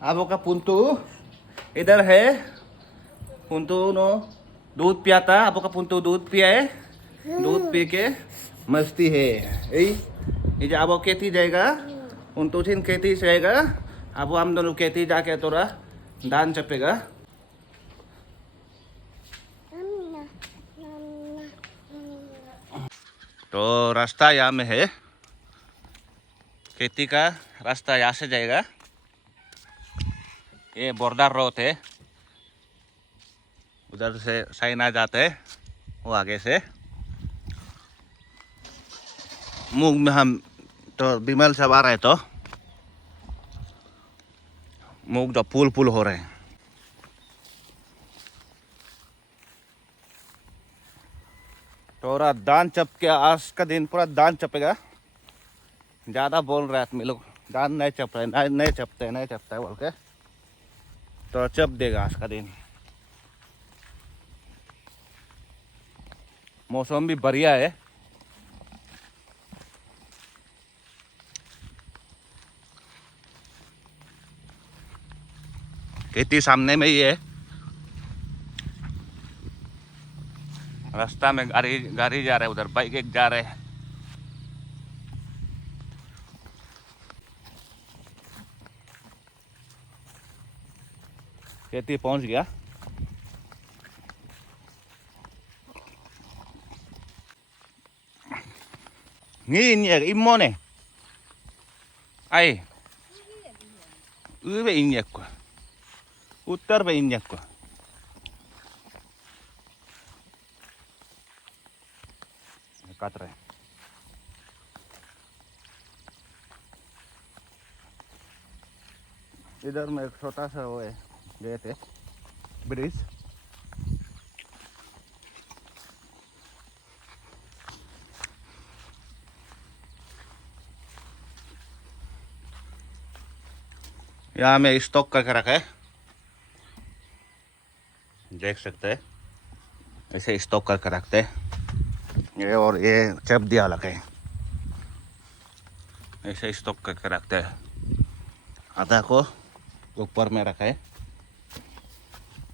आपो का पुंतु इधर है। पुंतु नो दूध पियाता। आपो का पुंतु दूध पिया है। दूध पी के मस्ती है। ये जो आपो खेती जाएगा पुंतु थिन खेती जाएगा। आपो हम दोनों खेती जाके थोड़ा धान चपेगा। तो रास्ता यहाँ में है। खेती का रास्ता यहाँ से जाएगा। ये बॉर्डर रोड है। उधर से साइना जाते हैं वो आगे से। मूंग में हम तो बिमल सब आ रहे तो मूंग तो पुल पुल हो रहे हैं। थोड़ा धान चप के आज का दिन पूरा धान चपेगा। ज़्यादा बोल रहे आदमी लोग धान नहीं चप रहे, नहीं चपते बोल के, तो चप देगा आज का दिन। मौसम भी बढ़िया है। खेती सामने में ही है। रास्ता में गाड़ी जा रहे है। उधर बाइक एक जा रहे हैं। खेती पहुंच गया। Ngin imone. Ai. Uve inyakko. Uttar be inyakko. काट रहे हैं। इधर में एक छोटा सा वो है गेट है, ब्रिज। यहाँ में स्टॉक करके रखा है, देख सकते हैं। ऐसे स्टॉक करके रखते हैं। ये और ये चप दिया लगे है। ऐसे स्टॉक करके रखते हैं। आधा को ऊपर में रखा है।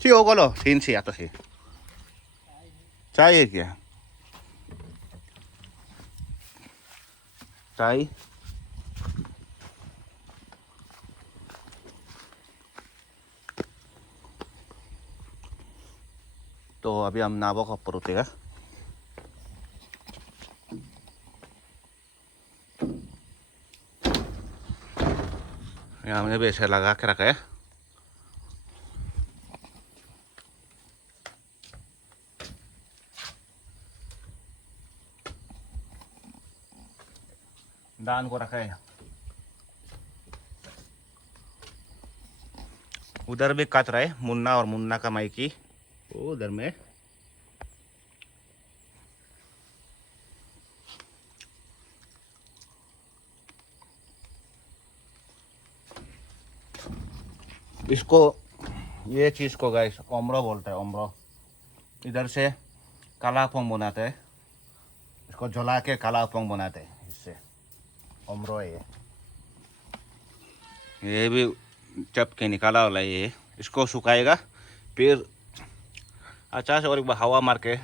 ची हो गलो तीन सी आता सी चाहिए क्या? चाय तो अभी हम नावो का ऊपर उठेगा। यहाँ में भी ऐसे लगा के रखा है। दान को रखा है। उधर भी काट रहा है मुन्ना और मुन्ना का माइकी उधर में। इसको ये चीज को गाइस ओमरो बोलते हैं। ओमरो इधर से काला पोंग बनाते हैं। इसको जला के काला पोंग बनाते हैं। इससे ओमरो है ये भी चप के निकाला वाला ये। इसको सुखाएगा फिर अच्छा से और एक बार हवा मार के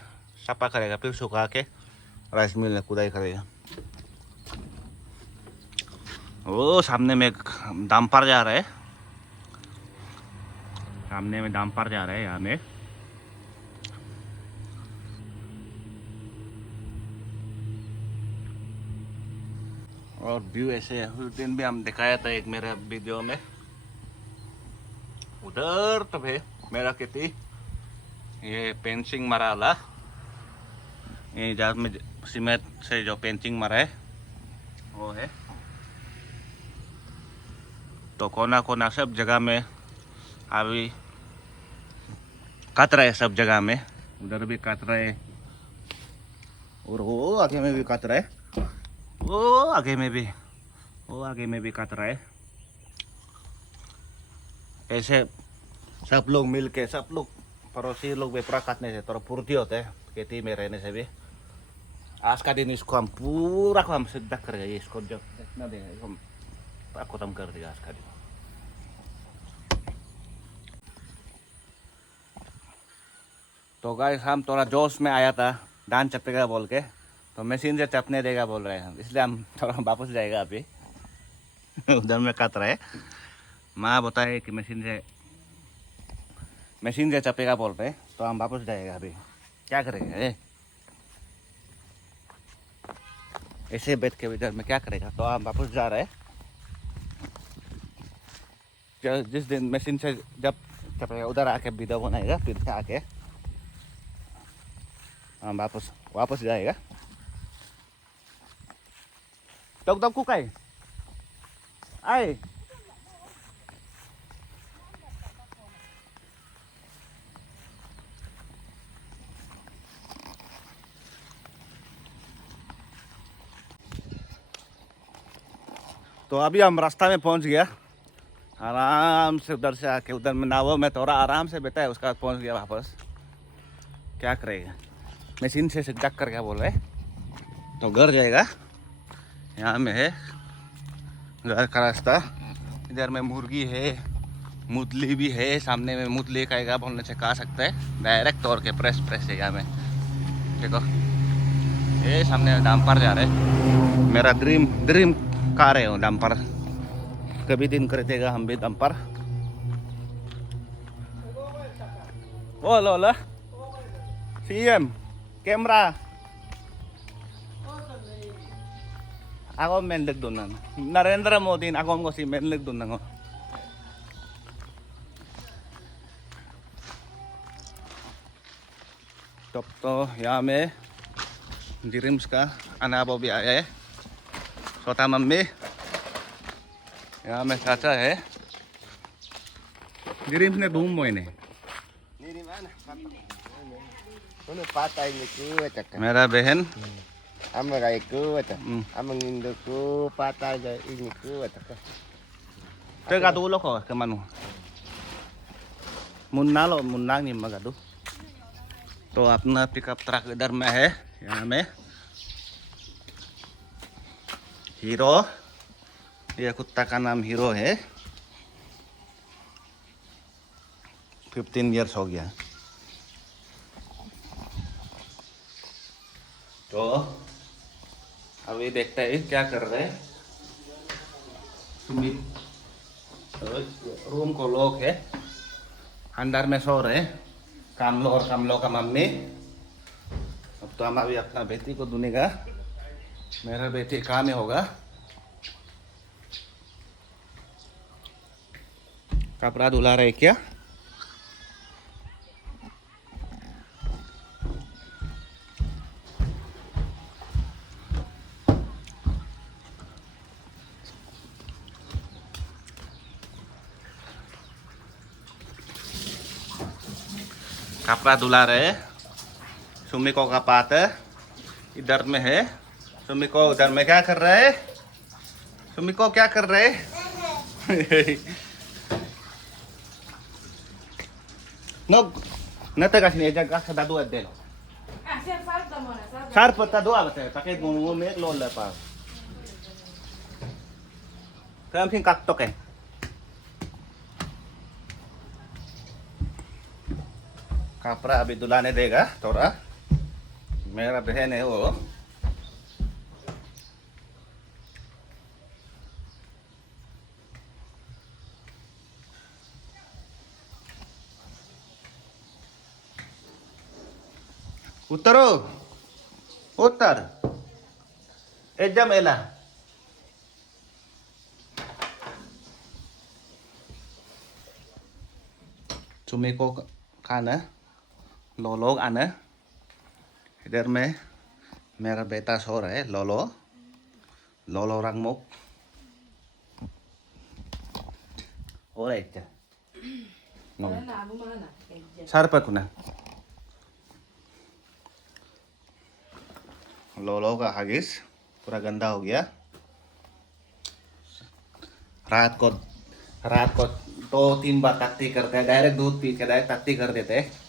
सफा करेगा, फिर सुखा के राइस मिल में खुदाई करेगा। वो सामने में डंपर जा रहा है। सामने में डंपर जा रहा है यहाँ में। और व्यू ऐसे है। उस दिन भी हम दिखाया था एक मेरा वीडियो में। उधर तब है मेरा खेती। ये पेंसिंग मारा वाला ये जहाँ में सीमेंट से जो पेंसिंग मारा है वो है। तो कोना कोना सब जगह में अभी काट रहा है। सब जगह में उधर भी काट रहा है और वो आगे में भी काट रहा है। वो आगे में भी काट रहा है। ऐसे सब लोग मिल के सब लोग पड़ोसी लोग भी पूरा काटने से थोड़ा पूर्ति होते हैं खेती में रहने से भी। आज का दिन इसको हम पूरा को हम सिद्ध करेंगे। इसको जब इतना देंगे हम पूरा खत्म कर देगा आज का दिन। तो गाइस हम थोड़ा जोश में आया था धान चपेगा बोल के, तो मशीन से चपने देगा बोल रहे हैं हम, इसलिए हम थोड़ा वापस जाएगा अभी। उधर में कत रहे, माँ बताए कि मशीन से चपेगा बोल रहे, तो हम वापस जाएगा अभी। क्या करेंगे ऐसे बैठ के इधर में क्या करेगा, तो हम वापस जा रहे। जिस दिन मशीन से जब चपेगा उधर आके वीडियो बनाएगा, फिर आके हम वापस जाएगा। तब को कहीं आए तो अभी हम रास्ता में पहुंच गया, आराम से उधर से आके उधर में नावों में थोड़ा आराम से बैठा है, उसके बाद पहुंच गया वापस। क्या करेगा मशीन से डक कर क्या बोल रहे, तो घर जाएगा। यहाँ में है घर का रास्ता, इधर में मुर्गी है, मुतली भी है, सामने में मुतली खाएगा बोलने से कहा सकता है डायरेक्ट तौर के प्रेस जगह में। देखो ये सामने डंपर जा रहे, मेरा ड्रीम कार है वो डंपर, कभी दिन कर देगा हम भी डंपर। ओ लो CM camera ako menleg doon na Narendra Modi ako ko si menleg doon na तो यहाँ में ड्रीम्स का अनाबो भी आया है, छोटा मम्मी, यहाँ में चाचा है, ड्रीम्स ने धूम मोइने मेरा बहन Tergatulo ko ke manu. Munna नहीं मगा दो। तो अपना पिकअप ट्रक इधर में है, यहाँ में हीरो, ये कुत्ता का नाम हीरो है, 15 इयर्स हो गया। तो अभी देखते हैं क्या कर रहे हैं। सुमित रूम को लॉक है, अंदर में सो रहे कामलो और कामलो का मम्मी। अब तो हम अभी अपना बेटी को धुनेगा, मेरा बेटी काम में होगा। कपड़ा धुला रहे क्या? कपड़ा धुला रहे। सुमिको का पात्र इधर में है। सुमिको उधर में क्या कर रहे है? सुमिको क्या कर रहे no नते kasih aja kasih tadu adel sar peta doa bete pakai ngomong me lo lepas kan pin kaktok है कपड़ा अभी दुलाने देगा थोड़ा, मेरा बहन है वो। उतरो उतर एकदम एला चुमी को खाना लो लोग आना। इधर में मेरा बेटा सो रहा है, लोलो रंगमुख और एक सर पर कुना लोलो का हगिस पूरा गंदा हो गया। रात को 2-3 बार टट्टी करते हैं, डायरेक्ट दूध पी के डायरेक्ट टट्टी कर देते हैं।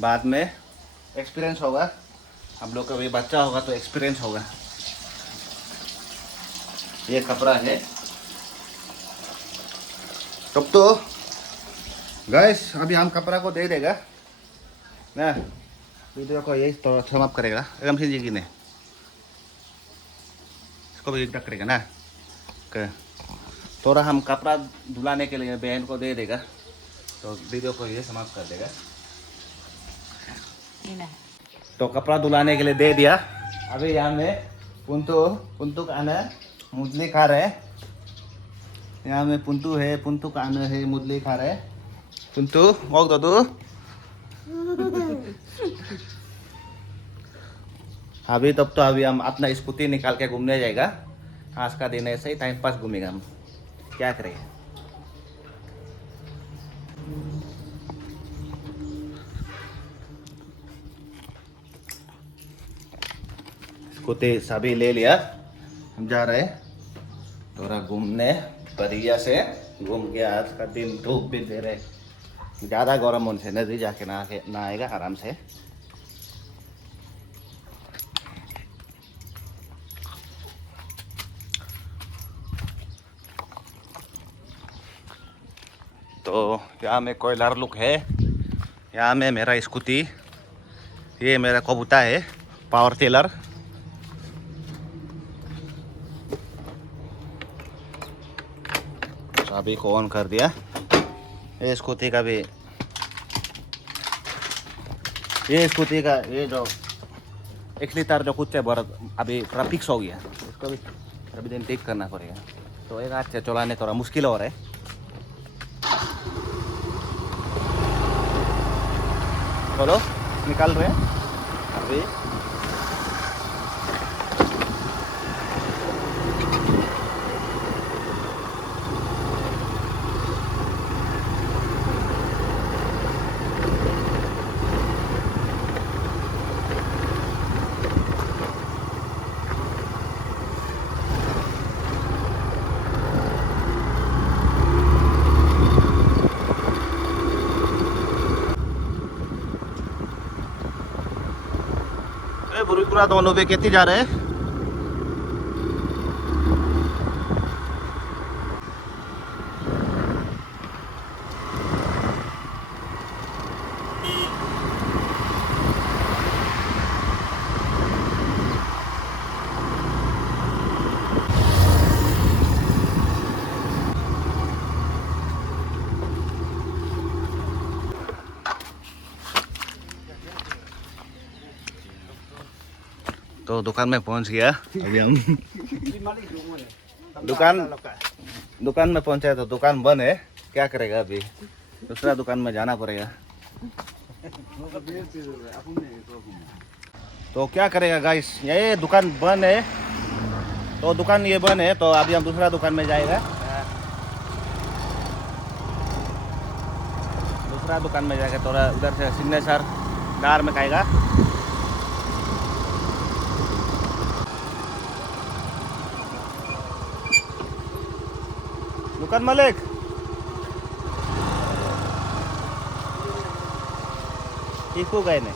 बाद में एक्सपीरियंस होगा, हम लोग का भी बच्चा होगा तो एक्सपीरियंस होगा। ये कपड़ा है, तब तो गाइस अभी हम कपड़ा को दे देगा ना, वीडियो को यही तो समाप्त करेगा एकदम से जी ने इसको भी तक करेगा ना। थोड़ा हम कपड़ा धुलाने के लिए बहन को दे देगा तो वीडियो को ये समाप्त कर देगा। तो कपड़ा धुलाने के लिए दे दिया। अभी यहाँ में पुंतु का आना मुदली खा रहे हैं। यहाँ में पुंतु है, पुंतु का आना है, मुदली खा रहे हैं। पुंतु वॉक दो तू। अभी तब तो अभी हम अपना स्कूटी निकाल के घूमने जाएगा। आज का दिन ऐसे ही टाइम पास घूमेगा, हम क्या करें। स्कूटी सभी ले लिया, हम जा रहे हैं थोड़ा घूमने। बढ़िया से घूम के आज का दिन धूप भी दे रहे, ज़्यादा गर्म होने से नदी जाके ना आएगा आराम से। तो यहाँ में कोयलार लुक है, यहाँ में मेरा स्कूटी, ये मेरा कबूता है पावर टेलर। चाबी को ऑन कर दिया। ये स्कूटी का भी, ये स्कूटी का ये जो 1 लीटर जो कुछ है अभी थोड़ा फिक्स हो गया, इसको भी अभी दिन ठीक करना पड़ेगा। तो एक हाथ से चलाने थोड़ा मुश्किल हो रहा है। चलो निकाल रहे हैं अभी। बुरीपुरा दोनों पे कहते जा रहे हैं। तो दुकान में पहुंच गया अभी हम। दुकान में पहुंचा तो दुकान बंद है, क्या करेगा अभी, दूसरा दुकान में जाना पड़ेगा। तो क्या करेगा गाइस, ये दुकान बंद है, तो दुकान ये बंद है, तो अभी हम दूसरा दुकान में जाएगा। दूसरा दुकान में जाएगा, थोड़ा उधर से सिग्नेचर दार में खाएगा। दुकान मालिक इको गए ने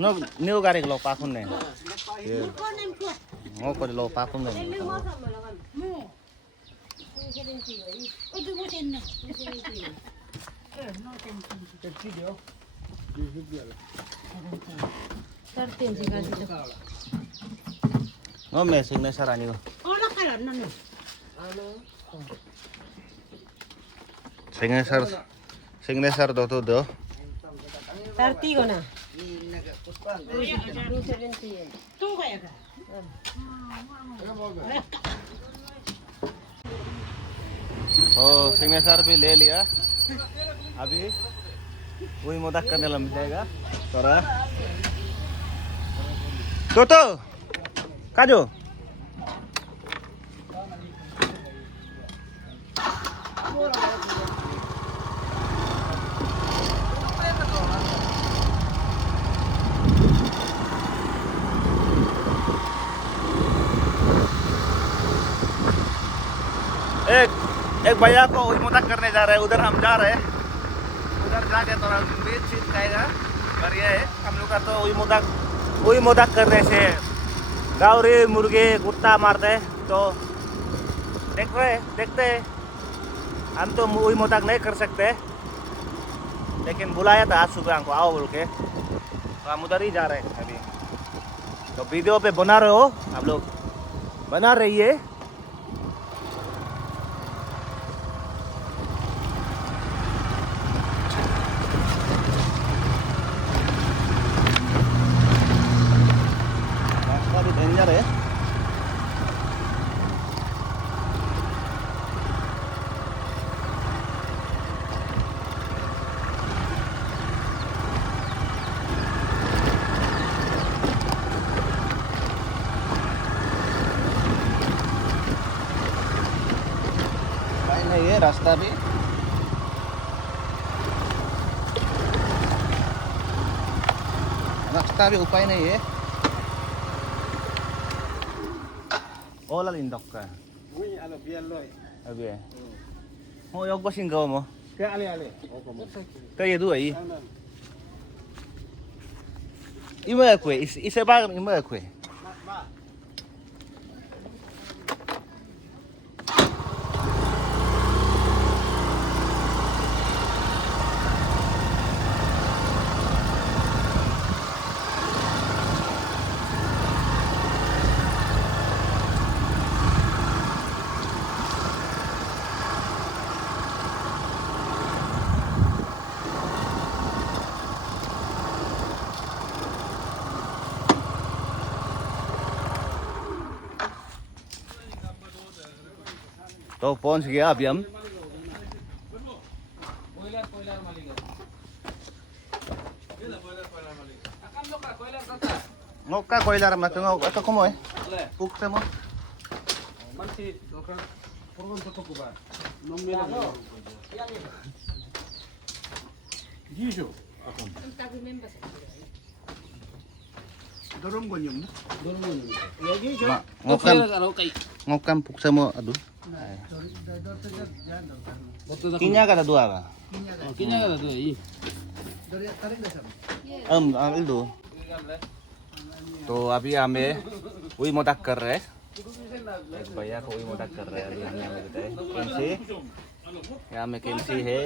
नो न्यू गाड़ी लो पाखुन ने ngo ko lo पाखुन ने मैं सिग्नेचर आनी सिग्नेचर दो तो दो 30 को ना 270। तो सिग्नेचर भी ले लिया, अभी वही मोदक करने लग जाएगा थोड़ा। तो काजू एक भैया को मोदक करने जा रहे हैं, उधर हम जा रहे हैं। उधर जाके थोड़ा बीच चीज खाएगा, पर ये है हम लोग का तो वही मोदक करने से गावरी मुर्गे कुत्ता मारते हैं। तो देखते हैं हम तो वही मोदक नहीं कर सकते, लेकिन बुलाया था आज सुबह हमको आओ बोल के, तो हम उधर ही जा रहे हैं अभी। तो वीडियो पे बना रहे हो आप लोग, बना रहिए। रास्ता भी डेंजर है। नहीं है रास्ता भी, रास्ता भी उपाय नहीं है। Ola lindok ka. Ui, alo biar loy. Abi. Mo yok ba singgaw mo? Kaya ali. Opo mo. Kaya du ai. Ima kwe, isa ba ima kwe. Ma. तो पहुंच गया अभी हम। Ngok koilar mà tôi ngok atau komo puk temo. Masih dokan purun to ko ba. Nomela. Gijo. Dorong gonyum. Dorong gonyum. Ya gijo. Ngok kan puk temo aduh. Kinya kata dua ka? Kinya kata dua i. इल्दू। तो अभी हमें वही मोदक कर रहे हैं, एक भैया को वही मोदक कर रहे हैं अभी हमें बताए। कैंची यहाँ में कैंची है,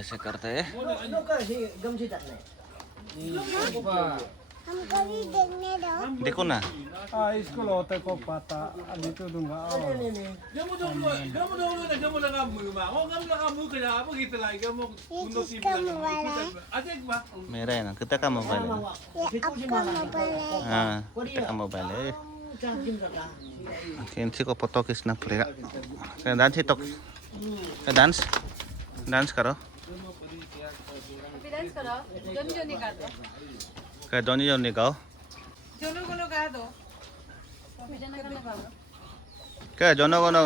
ऐसे करते हैं। हमको भी देखने दो। देखो ना, इसको होता को पता अभी तो दूंगा। मेरा है ना, kita का मोबाइल है ना। ये आपका मोबाइल है। हाँ, kita का मोबाइल है। कैंची को फोटो खींचना पड़ेगा। डांस ही तो, डांस, डांस करो। डांस करो, जोनी जोनी कर दो। क्या जोनी जोनी गाओ? जोनो गोनो गा दो। क्या जोनो गोनो?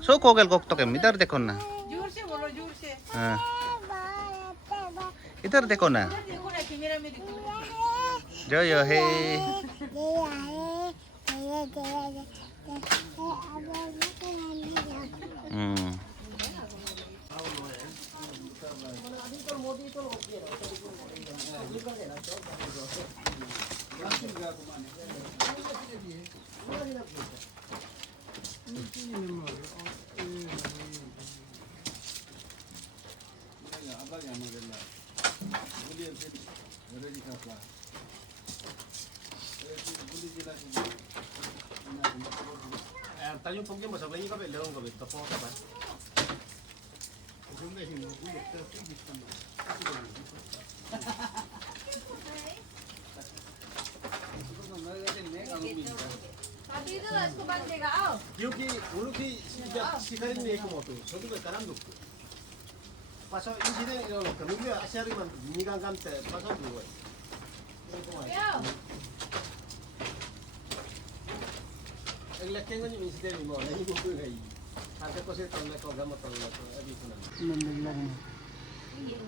सो कोगल कोक तो के इधर देखो ना। जोर से बोलो, जोर से। हाँ, इधर देखो ना। देखो ना कैमरा में देखो। जो यो है। Tayo pag yung masabay ka ba, lewang ka ba, tapo ka ba? अभी तो इसको बांध देगा, आओ। क्योंकि उनकी 시간이 내고 모두 저도 가람도 없고. पासो इंसिडेंट 이런 거 그게 아시아리만 미간 감때 पासो 누워. आओ। Ang laking ng incident mo, na hindi ko gay. Ate ko sa tawla ko gamot tawla ko, abi ko na.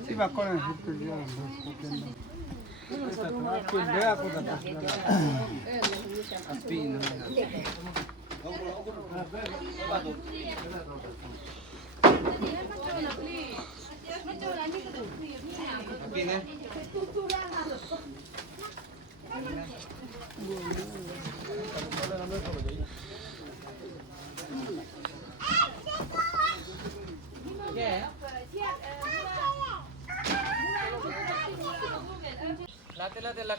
Si ba ko na hito diyan. Kaya ako dapat. Api na. Api na.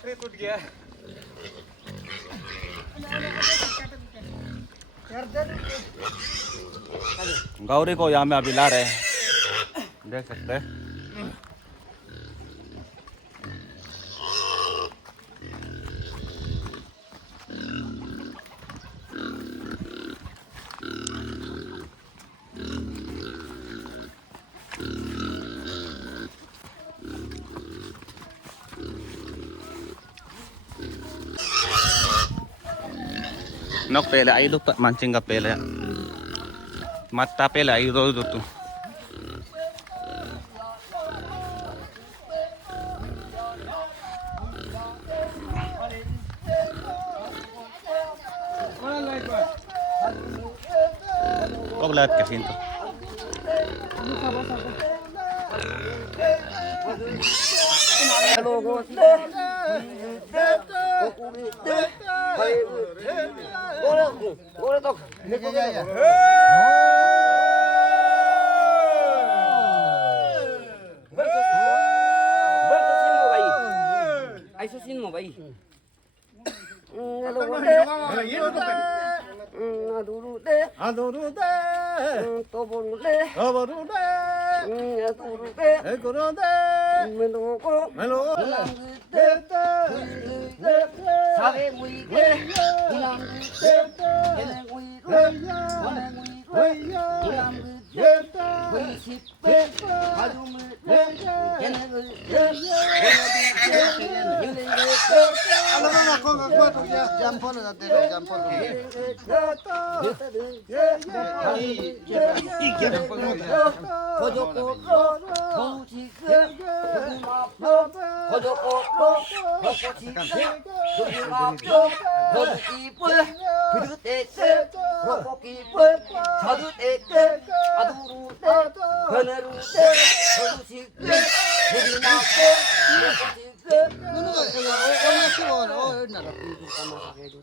बकरी टूट गया गौरी को यहाँ में अभी ला रहे हैं, देख सकते हैं। Nok pele ay lupa mancing ka pele. Mata pele ay do tu. Kok lihat ke sini tuh. Ai số xin một vậy.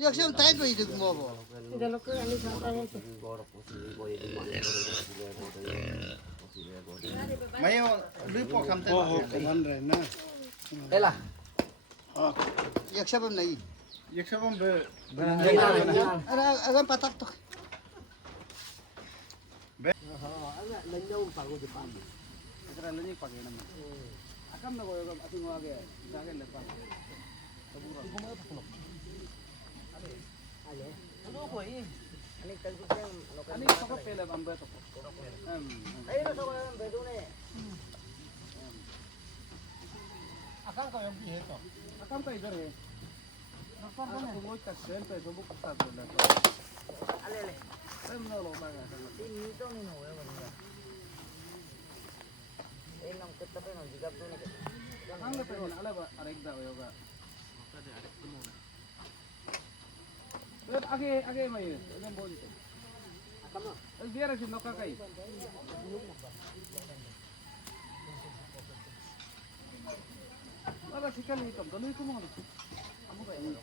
역시 다이도 이득 뭐. mấy đứa po cầm tay 그만 rồi 나. Đây là. 역시 범 나이. 역시 보면 뭐 Đây là. 아가 바닥도. आगे मैं एकदम बोल दे beer अछि नका काई वाला शिकल नहीं कम दोनों को मार हमको नहीं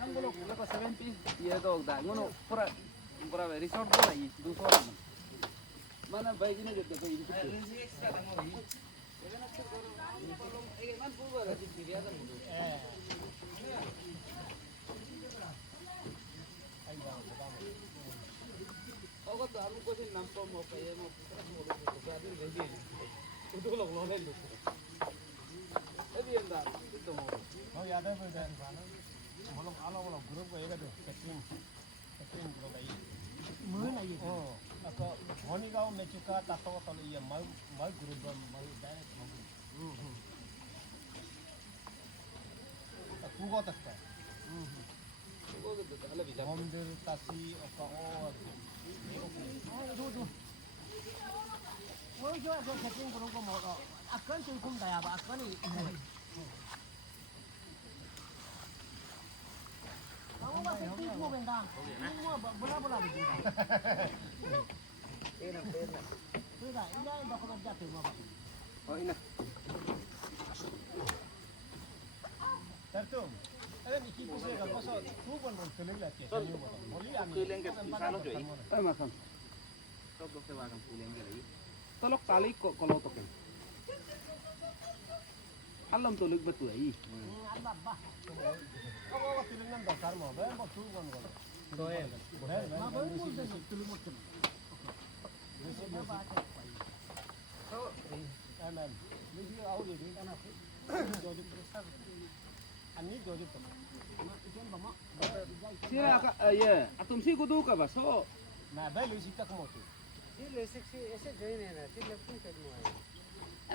हम लोग का 7 पीस ये तो दा ngono पूरा रिसोर्ट बोला ये दूसरा mana भाई जी ने जब देखो ये एक्स्ट्रा था वो ये मन पूरा रहती सीरिया था तो हम कुछ नाम को मौका ये मो पूरा दिन भेजी तो लोग लोग ले लो अभी अंदर तो हो याद है फिर हम लोग आलो वाला ग्रुप का एक है सेटिंग ग्रुप हैมือไหนอ๋อแล้วก็วันนี้ก็เมจิกาตัดตัวตอนนี้มาग्रुपมาได้पूगो तक है मंदिर तासी और 뭐 저거 세팅 그런 거 먹어. 아까 조금 다야 봐. 아까는 아무가 세팅 뭐 된다. 뭐 뭐라 된다. 그러니까 이제 너가 잡혀 봐. 이나 tertum ada iki puse ka paso tuban mon keleng la ke moli ami keleng ke salo joi makan top dok se wagan keleng ke rai tolok tali ko kalau token 알람 또 lực bật tuổi. 그거 들는다 잘못 왜뭐 죽은 거 나 벌물 되는 들을 못 좀. Amen. Maybe out of it and I need to get Sira ka ye, atum si kudu ka ba so. Na dai lu sita ko moto.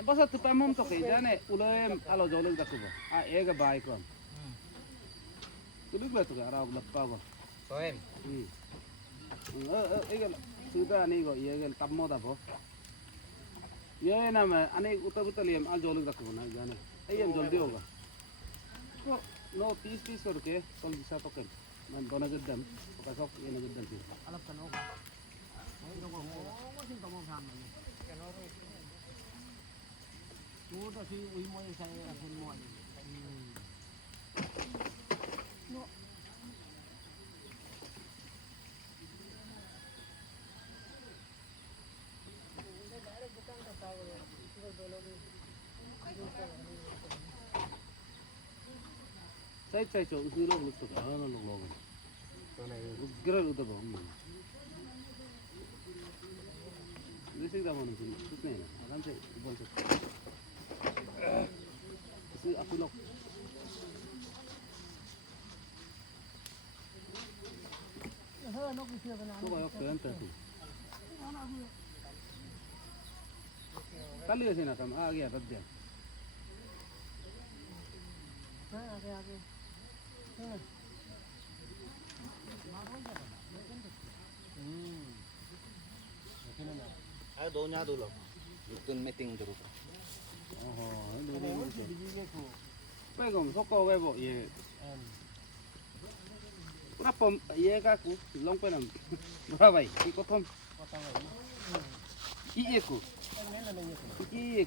Basta tu pamom to ke jane ulem alo joleng ta kubo. A ega bai kon. Kuluk la tu ka ra lappa ko. Soem. Ega suda ni go ye tammo da bo. Ye na ma ane uta liam al joleng ta kubo na jane. Ayam joldi hoga. No piece करके कल दिशा तो कर मैं दोनों के दम कसक ये नजर दम थी 알았다 너. 이거 뭐 무슨 더 먹으면 안 돼. 뭐도 시 의모의 사이에 본 뭐. Sai cho usu lo luk to ka no lo lo to ne gira lu to bo This is the one who is ne alam se bon se usu aku lo 너 그게 그냥 to ba yok kan ta tu kali se na kam a gaya tad de Ayo donya dulu. Itun meeting dulu. oho do de mo se pe gom so ko we bo ye na pom ye ka ku long pe nam ba bai ki ko thom I ye ku I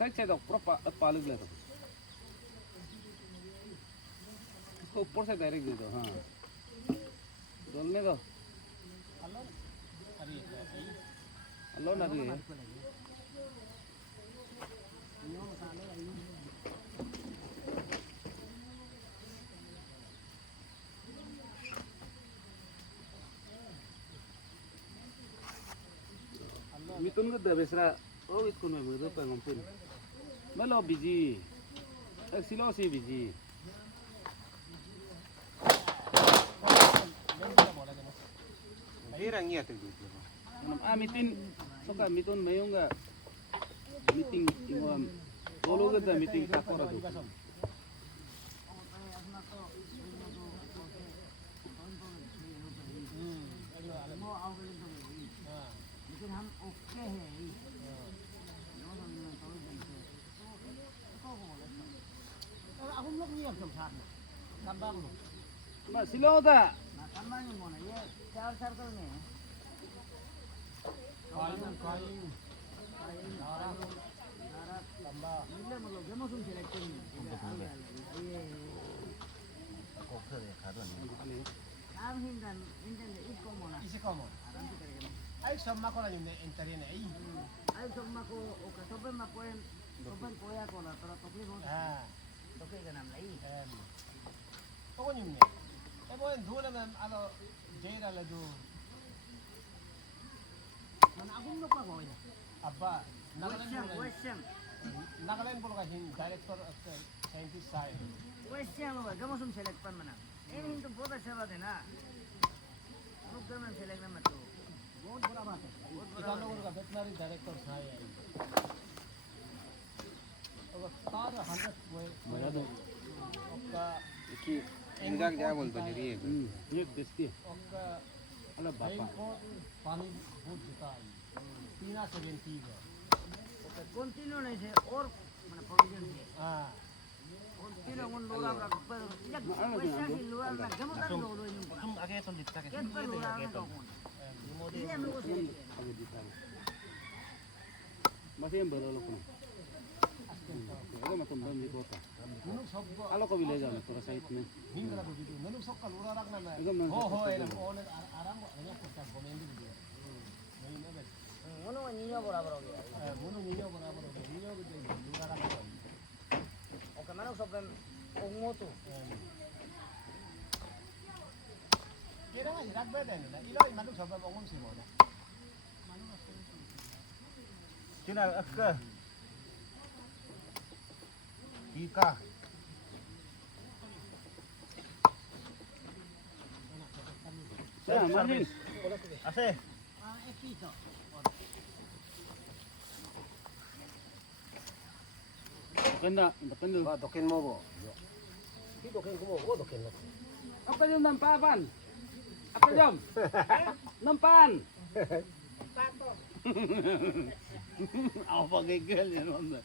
Sai से तो पूरा पालक ले दो इसको ऊपर से direct दे दो हाँ डोलने दो अल्लाह ना दे मिथुन को दे बेसरा ओ इसको मैं मुझे तो ngomong Malo biji. Silo si biji. Hirang iya tuh. Mitin soka mitun mayong ga meeting ingom. Tolo ga meeting takora do. लेकिन हम ओके हैं हम लोग नहीं अब संसार में कंबांग लोग Ba silo ta. कंबांग में मोना ये चार सर्कल में है काइन नारा लंबा मिले मतलब जमा सुन सिलेक्शन ये आप हिंदन हिंदन इसको मोना इसे कौन आराम से करेंगे आई सम्मा को ना युने इंटरने आई सम्मा को ओके तो पे मकोन तो पे कोया को ना तो तकलीफ हो हां तो के का नाम नहीं तो कौन युने ए वो दूर में आलो जेरा ले जो mana aku lupa kau ini apa Nagaland बोल का Hind director scientist side Question होगा जब हम सेलेक्ट पर मना ये हिंद तो बहुत अच्छा बात है ना लोग जब हम सेलेक्ट ना मत तो बहुत बड़ा बात है किसान लोगों का वेटनरी डायरेक्टर साइड तो तार 100 Maya do. आपका कि इनका क्या बोलते हैं ये Ye deski. आपका Ala bapa. को पानी बहुत देता है पीना 70 है कंटिन्यू नहीं थे और मतलब प्रोविजन थे हां कंटिन्यू उन लोग आप पर वैसा ही लोग ना जब तक लोग नहीं हम आगे तो लिखता है ये पर लोग आगे तो ये हम लोग से Age di sana. Masih yang baru lo pun. Ego matum dam di kota. ननु शब्द Alo ko village ame pura site में. हिंगरा वीडियो ननु सक्कल उरा रखना मैं एकदम ननु हो सक्कल एन ओने आराम गया कुछ comment video Ngono nga ninyo bora-bora gitu. Muna ninyo ko na ako. Ninyo ko din. Lugar ako. Oke, mana sobrang ungu tuh. Kira nga, sirat ba din? Ilo, manok sa babong si mo na. Chunal akka. Ika. Manin. Ase. Ekito. Ganda, depende. Ba, dokin mo bo. Di dokin ko mo, o dokin mo. Apa yung nampapan? Apa jam? Nampan. Apa gigil yan onda?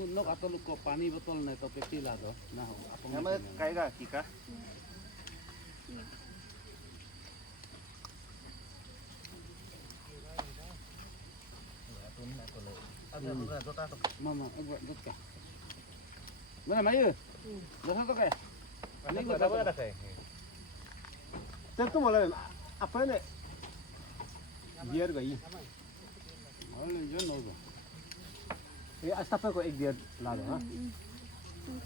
Nok atau luko pani botol na to pepila do. Nah, apa Nama kaya ka, Kika? Mama, agak dot ka. Mana mayu? Dosa to kaya? Ani ko dapat ada kaya. Tentu malah apa ini? Biar gay. Oleh jo no go. Astapa को एक beer ला दो हाँ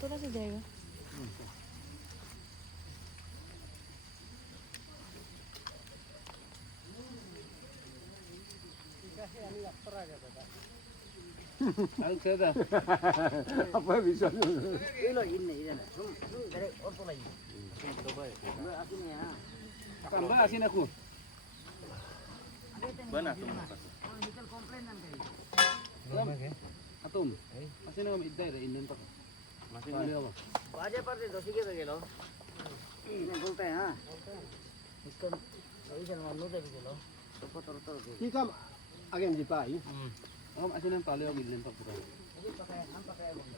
थोड़ा सा जाएगा Al seda. apa bisa Ilo ini. Dari orto lagi. Asin ya. Tambah asin aku. Bana tu. Hotel komplainan kayak. Atum. Asin ako idday ra innen pa. Masin niyo ba? Baja पर से दोषी के गेलो नहीं बोलते हैं हाँ इसका वही जन्म नो दे गेलो तो पतर तर के ठीक है आगे में जिपा ही Om asin ang tali og innen pa pura. ये पकाया हम पकाया बोलो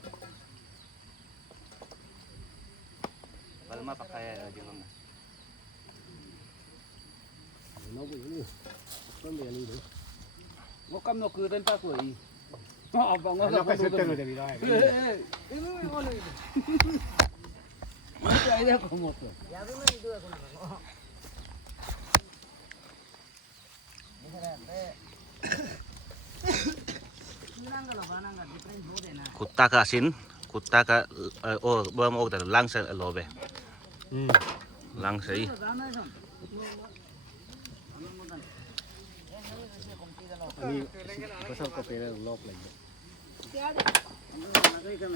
Palma pakaya di luna. nó cũng như con bia đi đấy Mo kam no kuren pa ko i. Apa ngo nó phải settle rồi đi rồi Ini ngono itu. Itu aja ko mo to. ya भी मैं itu aku nak different हो देना Kuta ka asin, kuta ka bơm ôแต่lang sa lobe. Lang sa i. गाना है सुन ini pasal kopi ada lop lagi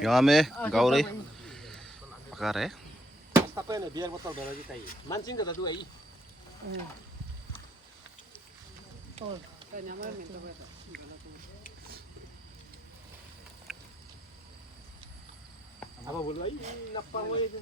Yame, gauri. Kare. Astapa ini biar botol baru kita ini mancing kita dua ini apa boleh ini napa mau itu